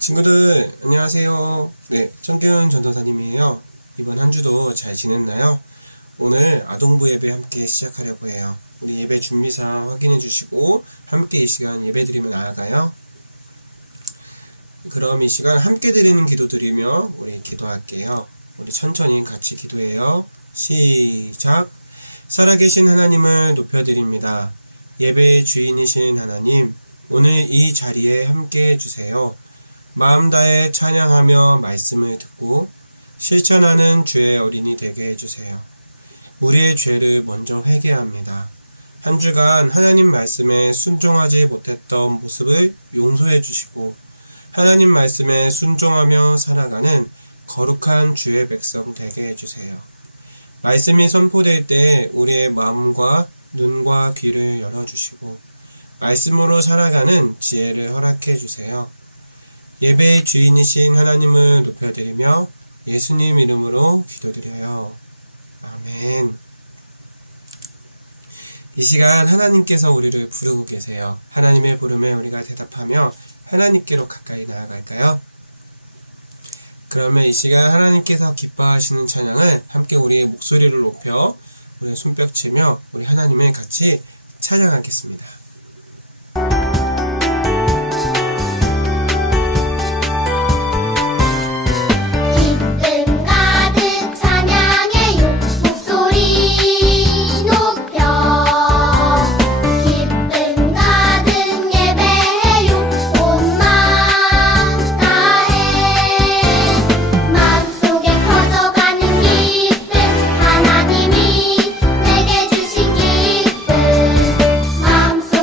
친구들 안녕하세요. 네, 정균 전도사님이에요. 이번 한 주도 잘 지냈나요? 오늘 아동부 예배 함께 시작하려고 해요. 우리 예배 준비사항 확인해 주시고 함께 이 시간 예배 드리며 나아가요. 그럼 이 시간 함께 드리는 기도 드리며 우리 기도할게요. 우리 천천히 같이 기도해요. 시작. 살아계신 하나님을 높여드립니다. 예배의 주인이신 하나님, 오늘 이 자리에 함께 해주세요. 마음 다해 찬양하며 말씀을 듣고 실천하는 주의 어린이 되게 해주세요. 우리의 죄를 먼저 회개합니다. 한 주간 하나님 말씀에 순종하지 못했던 모습을 용서해 주시고 하나님 말씀에 순종하며 살아가는 거룩한 주의 백성 되게 해주세요. 말씀이 선포될 때 우리의 마음과 눈과 귀를 열어주시고 말씀으로 살아가는 지혜를 허락해 주세요. 예배의 주인이신 하나님을 높여드리며 예수님 이름으로 기도드려요. 아멘. 이 시간 하나님께서 우리를 부르고 계세요. 하나님의 부름에 우리가 대답하며 하나님께로 가까이 나아갈까요? 그러면 이 시간 하나님께서 기뻐하시는 찬양을 함께 우리의 목소리를 높여 우리의 손뼉치며 우리 하나님을 같이 찬양하겠습니다. 마음속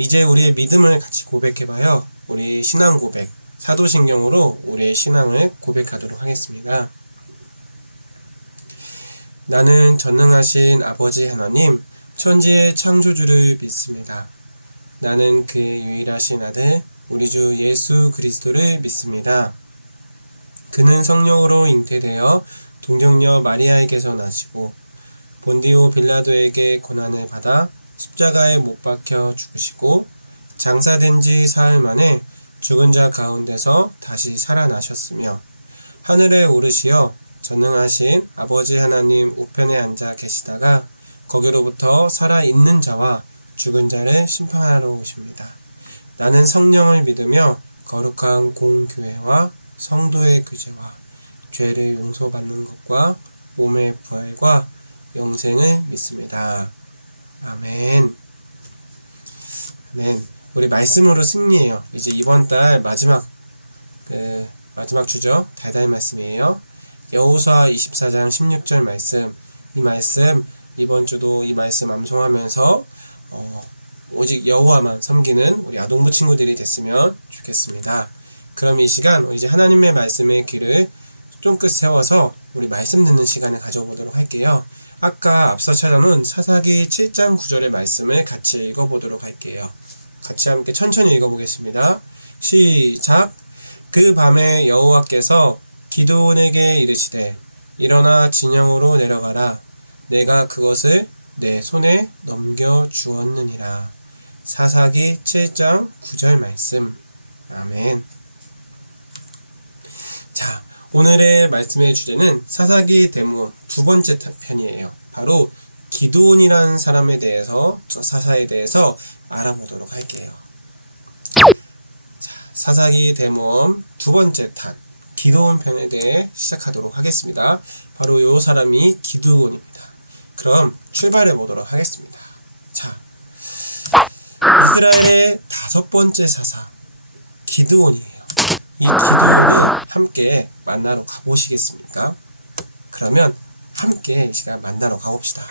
이제 우리의 믿음을 같이 고백해봐요. 우리 신앙 고백, 사도신경으로 우리의 신앙을 고백하도록 하겠습니다. 나는 전능하신 아버지 하나님, 천지의 창조주를 믿습니다. 나는 그의 유일하신 아들, 우리 주 예수 그리스도를 믿습니다. 그는 성령으로 잉태되어 동정녀 마리아에게서 나시고 본디오 빌라도에게 고난을 받아 십자가에 못 박혀 죽으시고 장사된 지 사흘 만에 죽은 자 가운데서 다시 살아나셨으며 하늘에 오르시어 전능하신 아버지 하나님 우편에 앉아 계시다가 거기로부터 살아있는 자와 죽은 자를 심판하러 오십니다. 나는 성령을 믿으며 거룩한 공교회와 성도의 규제와 죄를 용서받는 것과 몸의 부활과 영생을 믿습니다. 아멘. 아멘. 우리 말씀으로 승리해요. 이제 이번 달 마지막 주죠. 달달 말씀이에요. 여호수아 24장 16절 말씀. 이 말씀 이번 주도 이 말씀 암송하면서 오직 여호와만 섬기는 우리 아동부 친구들이 됐으면 좋겠습니다. 그럼 이 시간 이제 하나님의 말씀의 귀를 쫑긋 세워서 우리 말씀 듣는 시간을 가져보도록 할게요. 아까 앞서 찾아놓은 사사기 7장 9절의 말씀을 같이 읽어보도록 할게요. 같이 함께 천천히 읽어보겠습니다. 시작! 그 밤에 여호와께서 기드온에게 이르시되 일어나 진영으로 내려가라. 내가 그것을 내 손에 넘겨주었느니라. 사사기 7장 9절 말씀. 아멘. 자, 오늘의 말씀의 주제는 사사기 대모험 두 번째 편이에요. 바로 기드온이라는 사람에 대해서, 사사에 대해서 알아보도록 할게요. 자, 사사기 대모험 두 번째 탄 기드온 편에 대해 시작하도록 하겠습니다. 바로 이 사람이 기드온입니다. 그럼 출발해 보도록 하겠습니다. 자, 이스라엘의 다섯 번째 사사 기드온이에요. 이 기드온을 함께 만나러 가보시겠습니까? 그러면 함께 이 시간 만나러 가봅시다.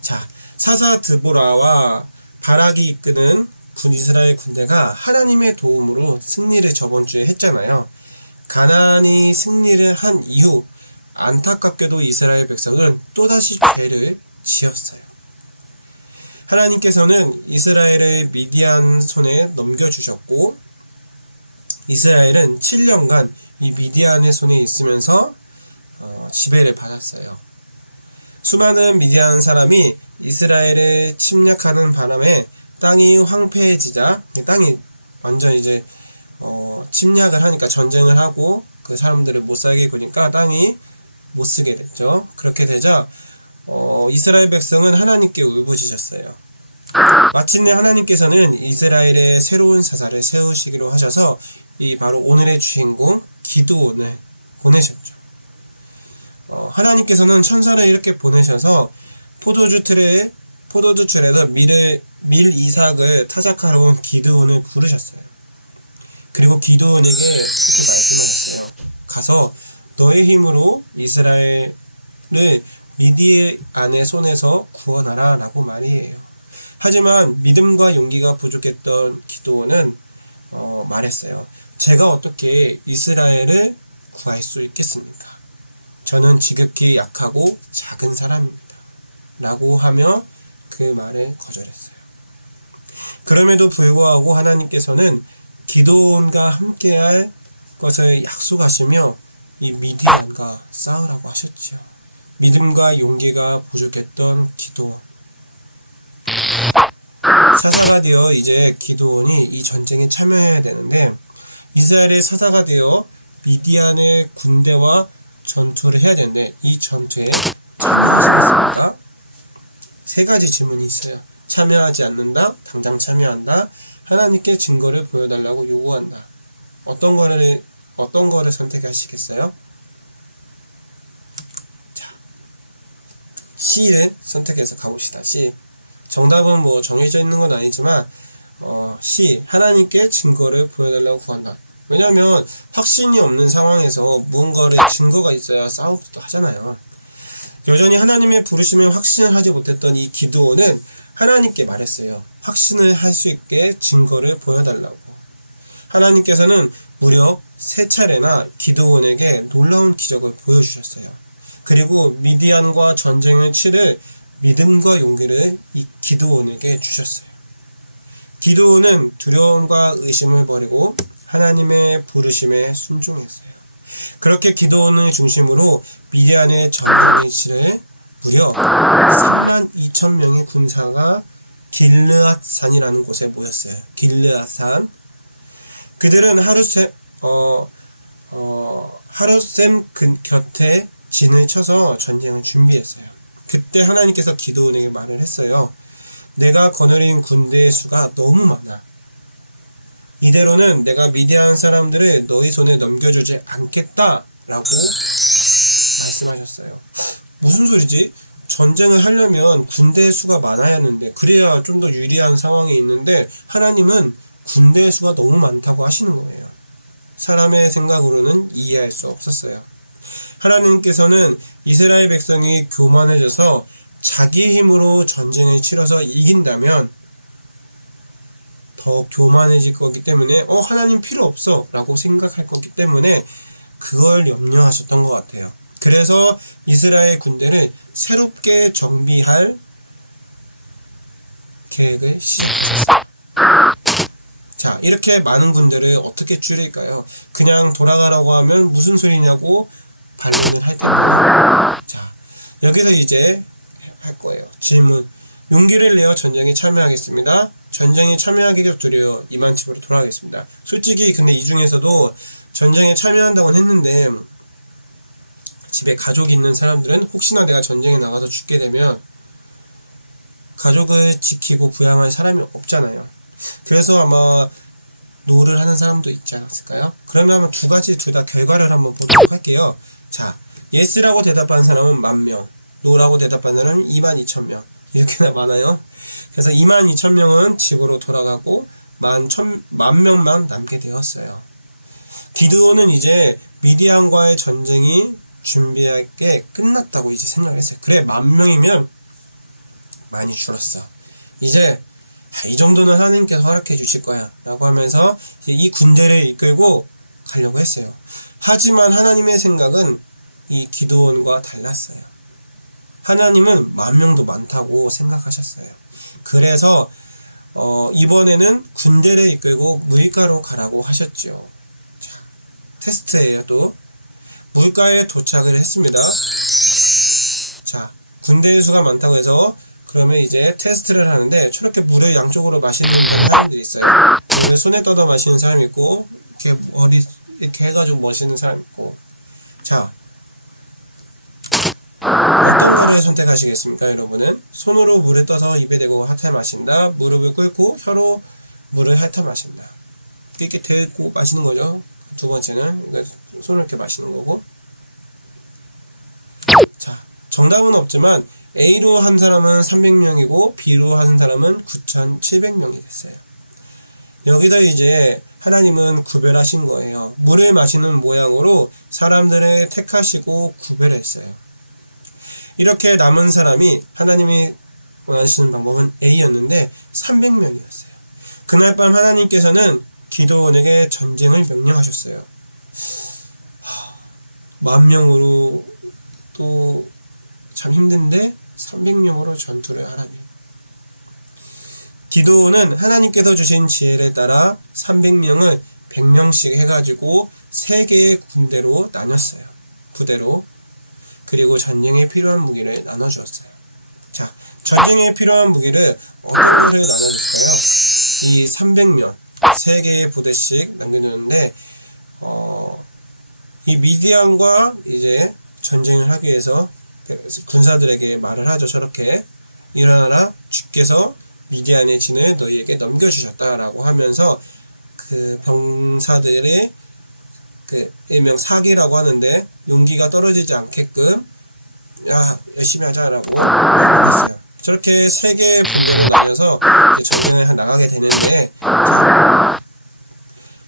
자, 사사 드보라와 바락이 이끄는 이스라엘 군대가 하나님의 도움으로 승리를 저번 주에 했잖아요. 가나안이 승리를 한 이후 안타깝게도 이스라엘 백성은 또다시 죄를 지었어요. 하나님께서는 이스라엘을 미디안 손에 넘겨주셨고 이스라엘은 7년간 이 미디안의 손에 있으면서 지배를 받았어요. 수많은 미디안 사람이 이스라엘을 침략하는 바람에 땅이 황폐해지자 땅이 완전 이제 침략을 하니까 전쟁을 하고 그 사람들을 못 살게 구니까 땅이 못 쓰게 됐죠. 그렇게 되자 이스라엘 백성은 하나님께 울부짖었어요. 마침내 하나님께서는 이스라엘의 새로운 사사를 세우시기로 하셔서 이 바로 오늘의 주인공 기드온을 보내셨죠. 하나님께서는 천사를 이렇게 보내셔서 포도주 틀에서 밀 이삭을 타작하러 온 기드온을 부르셨어요. 그리고 기드온에게 이렇게 말씀하셨어요. 가서 너의 힘으로 이스라엘을 미디안의 손에서 구원하라 라고 말이에요. 하지만 믿음과 용기가 부족했던 기드온은 말했어요. 제가 어떻게 이스라엘을 구할 수 있겠습니까? 저는 지극히 약하고 작은 사람입니다. 라고 하며 그 말을 거절했어요. 그럼에도 불구하고 하나님께서는 기드온과 함께할 것을 약속하시며 이 미디안과 싸우라고 하셨지요. 믿음과 용기가 부족했던 기드온. 사사가 되어 이제 기드온이 이 전쟁에 참여해야 되는데 이스라엘의 사사가 되어 미디안의 군대와 전투를 해야 되는데 이 전투에 참여하시겠습니까? 세 가지 질문이 있어요. 참여하지 않는다, 당장 참여한다, 하나님께 증거를 보여달라고 요구한다. 어떤 거를 선택하시겠어요? 자, C를 선택해서 가봅시다. C. 정답은 뭐 정해져 있는 건 아니지만 C. 하나님께 증거를 보여달라고 구한다. 왜냐하면 확신이 없는 상황에서 무언가를 증거가 있어야 싸우기도 하잖아요. 여전히 하나님의 부르심을 확신을 하지 못했던 이 기드온은 하나님께 말했어요. 확신을 할 수 있게 증거를 보여달라고. 하나님께서는 무려 3차례나 기드온에게 놀라운 기적을 보여주셨어요. 그리고 미디안과 전쟁을 치를 믿음과 용기를 이 기드온에게 주셨어요. 기드온은 두려움과 의심을 버리고 하나님의 부르심에 순종했어요. 그렇게 기드온을 중심으로 미디안의 전쟁을 치를 무려 32,000명의 군사가 길르앗산이라는 곳에 모였어요. 길르앗산. 그들은 하룻샘 곁에 진을 쳐서 전쟁을 준비했어요. 그때 하나님께서 기드온에게 말을 했어요. 내가 거느린 군대의 수가 너무 많아. 이대로는 내가 미디안 사람들을 너희 손에 넘겨주지 않겠다라고 말씀하셨어요. 무슨 소리지? 전쟁을 하려면 군대의 수가 많아야 하는데 그래야 좀 더 유리한 상황에 있는데 하나님은 군대의 수가 너무 많다고 하시는 거예요. 사람의 생각으로는 이해할 수 없었어요. 하나님께서는 이스라엘 백성이 교만해져서 자기 힘으로 전쟁을 치러서 이긴다면 더 교만해질 거기 때문에 하나님 필요 없어 라고 생각할 거기 때문에 그걸 염려하셨던 것 같아요. 그래서 이스라엘 군대를 새롭게 정비할 계획을 시작하셨어요. 자, 이렇게 많은 군대를 어떻게 줄일까요? 그냥 돌아가라고 하면 무슨 소리냐고 반론을 할 텐데요. 자, 여기서 이제 할 거예요. 질문. 용기를 내어 전쟁에 참여하겠습니다. 전쟁에 참여하기가 두려워. 이만 집으로 돌아가겠습니다. 솔직히 근데 이 중에서도 전쟁에 참여한다고는 했는데 집에 가족이 있는 사람들은 혹시나 내가 전쟁에 나가서 죽게 되면 가족을 지키고 부양할 사람이 없잖아요. 그래서 아마 노를 하는 사람도 있지 않았을까요? 그러면 한번 두 가지 둘 다 결과를 한번 보도록 할게요. 자, 예스라고 대답한 사람은 10,000명, 노라고 대답한 사람은 22,000명. 이렇게나 많아요. 그래서 22,000명은 집으로 돌아가고 10,000명만 남게 되었어요. 기드온은 이제 미디안과의 전쟁이 준비할 게 끝났다고 이제 생각을 했어요. 그래, 10,000명이면 많이 줄었어. 이제 이 정도는 하나님께서 허락해 주실 거야 라고 하면서 이 군대를 이끌고 가려고 했어요. 하지만 하나님의 생각은 이 기드온과 달랐어요. 하나님은 10,000명도 많다고 생각하셨어요. 그래서 이번에는 군대를 이끌고 물가로 가라고 하셨죠. 자, 테스트예요. 또 물가에 도착을 했습니다. 자, 군대의 수가 많다고 해서 그러면 이제 테스트를 하는데 저렇게 물을 양쪽으로 마시는 사람들이 있어요. 물을 손에 떠다 마시는 사람이 있고 이렇게 머리 이렇게 해가지고 마시는 사람이 있고. 자, 어떤 거를 선택하시겠습니까, 여러분은? 손으로 물을 떠서 입에 대고 핥아 마신다. 무릎을 꿇고 혀로 물을 핥아 마신다. 이렇게 대고 마시는 거죠. 두 번째는 그러니까 손을 이렇게 마시는 거고. 자, 정답은 없지만 A로 한 사람은 300명이고 B로 한 사람은 9,700명이 됐어요. 여기서 이제 하나님은 구별하신 거예요. 물을 마시는 모양으로 사람들을 택하시고 구별했어요. 이렇게 남은 사람이 하나님이 원하시는 방법은 A였는데 300명이었어요. 그날 밤 하나님께서는 기드온에게 전쟁을 명령하셨어요. 10,000명으로 또 참 힘든데 300명으로 전투를 하라니. 기드온은 하나님께서 주신 지혜를 따라 300명을 100명씩 해가지고 3개의 군대로 나눴어요. 부대로. 그리고 전쟁에 필요한 무기를 나눠주었어요. 자, 전쟁에 필요한 무기를 어떤 것을 나눠줬을까요? 이 300명, 3개의 부대씩 남겨두는데, 이 미디안과 이제 전쟁을 하기 위해서 군사들에게 말을 하죠. 저렇게 일어나라, 주께서 미디안의 진을 너희에게 넘겨주셨다라고 하면서 그 병사들의 그 일명 사기라고 하는데 용기가 떨어지지 않게끔 야 열심히 하자라고 말했어요. 저렇게 3개의 분대로 나뉘어서 이제 전쟁을 나가게 되는데, 자,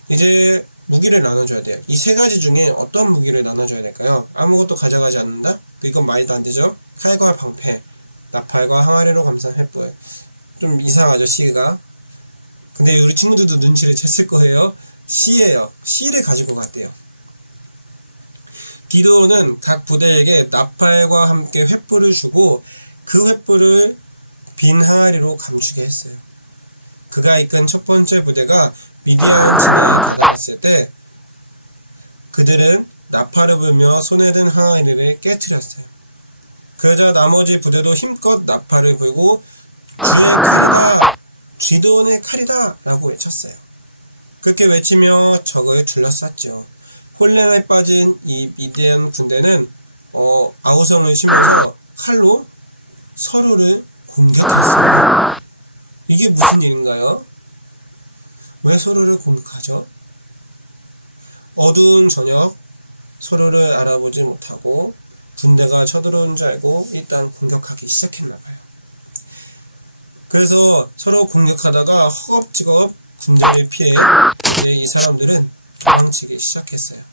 이제 무기를 나눠줘야 돼요. 이 세 가지 중에 어떤 무기를 나눠줘야 될까요? 아무것도 가져가지 않는다? 이건 말도 안 되죠? 칼과 방패, 나팔과 항아리로 감싼 횃불. 좀 이상하죠, 시가. 근데 우리 친구들도 눈치를 챘을 거예요. 시예요. 시를 가지고 갔대요. 기드온은 각 부대에게 나팔과 함께 횃불을 주고 그 횃불을 빈 항아리로 감추게 했어요. 그가 이끈 첫 번째 부대가 미디안 진에 다다랐을 때 그들은 나팔을 불며 손에 든 항아리를 깨트렸어요. 그러자 나머지 부대도 힘껏 나팔을 불고 주의 칼이다! 기드온의 칼이다! 라고 외쳤어요. 그렇게 외치며 적을 둘러쌌죠. 혼란에 빠진 이 미디안 군대는 아우성을 치면서 칼로 서로를 공격했어요. 이게 무슨 일인가요? 왜 서로를 공격하죠? 어두운 저녁, 서로를 알아보지 못하고 군대가 쳐들어온 줄 알고 일단 공격하기 시작했나봐요. 그래서 서로 공격하다가 허겁지겁 군대를 피해 이제 이 사람들은 도망치기 시작했어요.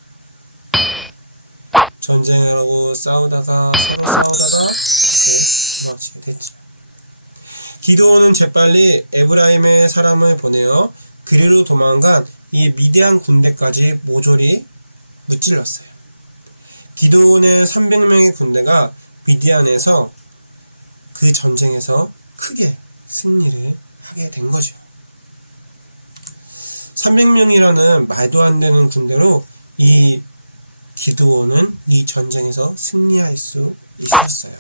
전쟁을 하고 싸우다가 서로 싸우다가 이렇게 도망치게 됐죠. 기드온은 재빨리 에브라임의 사람을 보내어 그리로 도망간 이 미디안 군대까지 모조리 무찔렀어요. 기드온의 300명의 군대가 미디안에서 그 전쟁에서 크게 승리를 하게 된 거죠. 300명이라는 말도 안 되는 군대로 이 기드온은 이 전쟁에서 승리할 수 있었어요.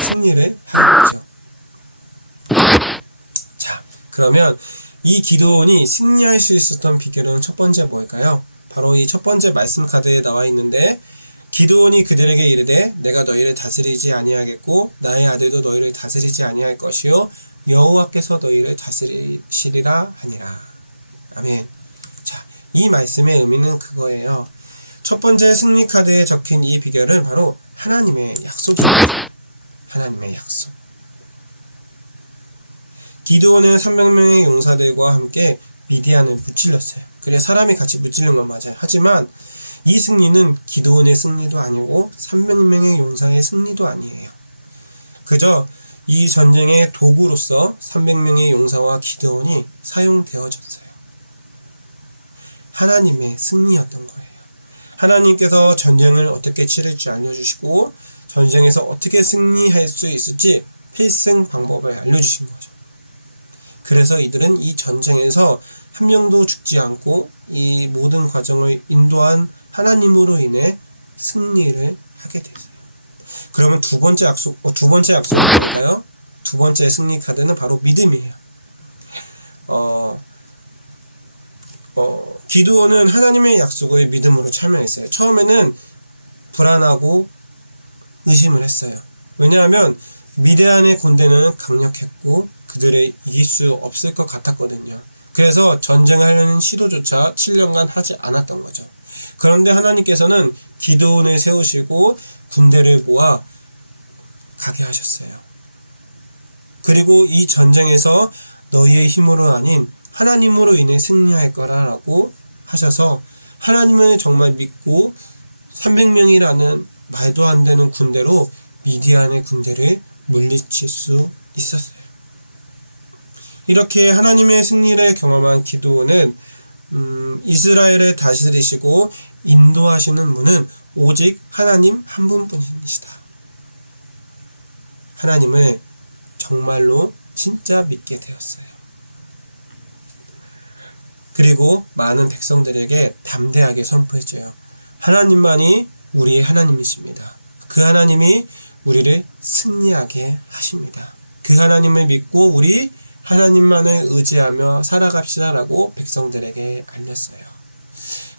승리를 하게 됐죠. 자, 그러면 이 기드온이 승리할 수 있었던 비결은 첫 번째 뭘까요? 바로 이 첫 번째 말씀 카드에 나와 있는데 기드온이 그들에게 이르되 내가 너희를 다스리지 아니하겠고 나의 아들도 너희를 다스리지 아니할 것이요 여호와께서 너희를 다스리시리라 하니라. 아멘. 자, 이 말씀의 의미는 그거예요. 첫 번째 승리 카드에 적힌 이 비결은 바로 하나님의 약속입니다. 하나님의 약속. 기드온은 300명의 용사들과 함께 미디안을 무찔렀어요. 그래 사람이 같이 무찔른 건 맞아요. 하지만 이 승리는 기드온의 승리도 아니고 300명의 용사의 승리도 아니에요. 그저 이 전쟁의 도구로서 300명의 용사와 기드온이 사용되어졌어요. 하나님의 승리였던 거예요. 하나님께서 전쟁을 어떻게 치를지 알려주시고 전쟁에서 어떻게 승리할 수 있을지 필승 방법을 알려주신 거죠. 그래서 이들은 이 전쟁에서 한 명도 죽지 않고 이 모든 과정을 인도한 하나님으로 인해 승리를 하게 됐어요. 그러면 두 번째 약속은 뭘까요? 두 번째 승리 카드는 바로 믿음이에요. 기드온은 하나님의 약속을 믿음으로 참여했어요. 처음에는 불안하고 의심을 했어요. 왜냐하면 미디안의 군대는 강력했고 그들을 이길 수 없을 것 같았거든요. 그래서 전쟁하려는 시도조차 7년간 하지 않았던 거죠. 그런데 하나님께서는 기드온을 세우시고 군대를 모아 가게 하셨어요. 그리고 이 전쟁에서 너희의 힘으로 아닌 하나님으로 인해 승리할 거라고 하셔서 하나님을 정말 믿고 300명이라는 말도 안 되는 군대로 미디안의 군대를 물리칠 수 있었어요. 이렇게 하나님의 승리를 경험한 기드온은 이스라엘을 다스리시고 인도하시는 분은 오직 하나님 한 분뿐이시다. 하나님을 정말로 진짜 믿게 되었어요. 그리고 많은 백성들에게 담대하게 선포해줘요. 하나님만이 우리의 하나님이십니다. 그 하나님이 우리를 승리하게 하십니다. 그 하나님을 믿고 우리 하나님만을 의지하며 살아갑시다라고 백성들에게 알렸어요.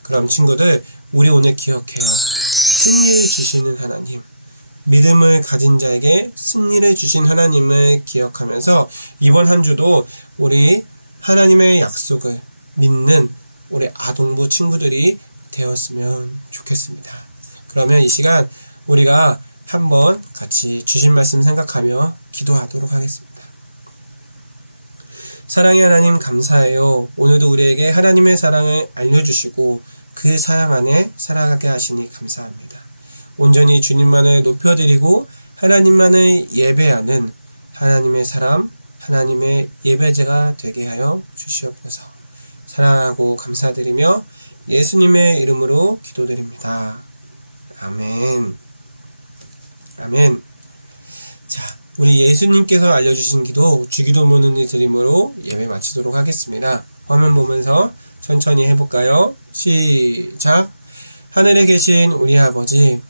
그럼 친구들, 우리 오늘 기억해요. 승리를 주시는 하나님, 믿음을 가진 자에게 승리를 주신 하나님을 기억하면서 이번 한 주도 우리 하나님의 약속을 믿는 우리 아동부 친구들이 되었으면 좋겠습니다. 그러면 이 시간 우리가 한번 같이 주신 말씀 생각하며 기도하도록 하겠습니다. 사랑의 하나님 감사해요. 오늘도 우리에게 하나님의 사랑을 알려주시고 그 사랑 안에 살아가게 하시니 감사합니다. 온전히 주님만을 높여드리고 하나님만을 예배하는 하나님의 사람, 하나님의 예배제가 되게 하여 주시옵소서. 사랑하고 감사드리며 예수님의 이름으로 기도드립니다. 아멘. 아멘. 자, 우리 예수님께서 알려주신 기도 주기도문을 드림으로 예배 마치도록 하겠습니다. 화면 보면서 천천히 해볼까요? 시작. 하늘에 계신 우리 아버지,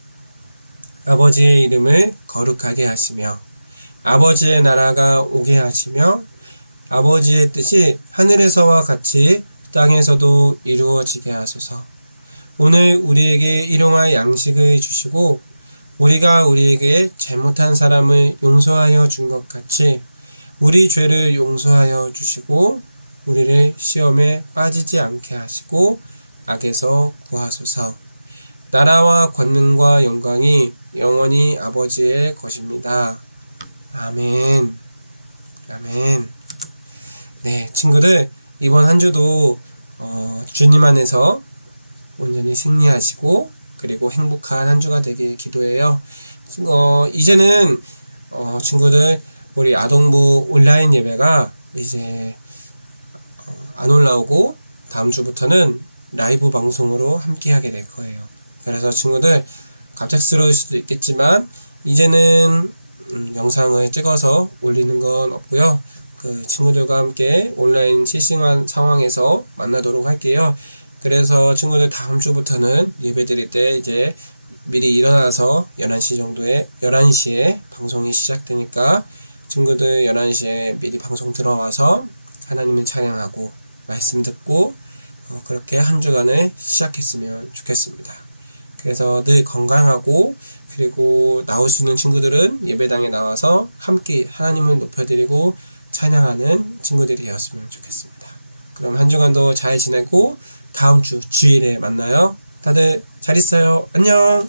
아버지의 이름을 거룩하게 하시며 아버지의 나라가 오게 하시며 아버지의 뜻이 하늘에서와 같이 땅에서도 이루어지게 하소서. 오늘 우리에게 일용할 양식을 주시고 우리가 우리에게 잘못한 사람을 용서하여 준 것 같이 우리 죄를 용서하여 주시고 우리를 시험에 빠지지 않게 하시고 악에서 구하소서. 나라와 권능과 영광이 영원히 아버지의 것입니다. 아멘. 아멘. 네, 친구들, 이번 한 주도 주님 안에서 온전히 승리하시고 그리고 행복한 한 주가 되길 기도해요. 이제는 친구들, 우리 아동부 온라인 예배가 이제 안 올라오고 다음 주부터는 라이브 방송으로 함께 하게 될 거예요. 그래서 친구들, 갑작스러울 수도 있겠지만 이제는 영상을 찍어서 올리는 건 없고요. 그 친구들과 함께 온라인 실시간 상황에서 만나도록 할게요. 그래서 친구들 다음 주부터는 예배 드릴 때 이제 미리 일어나서 11시에 방송이 시작되니까 친구들 11시에 미리 방송 들어와서 하나님을 찬양하고 말씀 듣고 그렇게 한 주간을 시작했으면 좋겠습니다. 그래서 늘 건강하고 그리고 나올 수 있는 친구들은 예배당에 나와서 함께 하나님을 높여드리고 찬양하는 친구들이 되었으면 좋겠습니다. 그럼 한 주간도 잘 지내고 다음 주 주일에 만나요. 다들 잘 있어요. 안녕.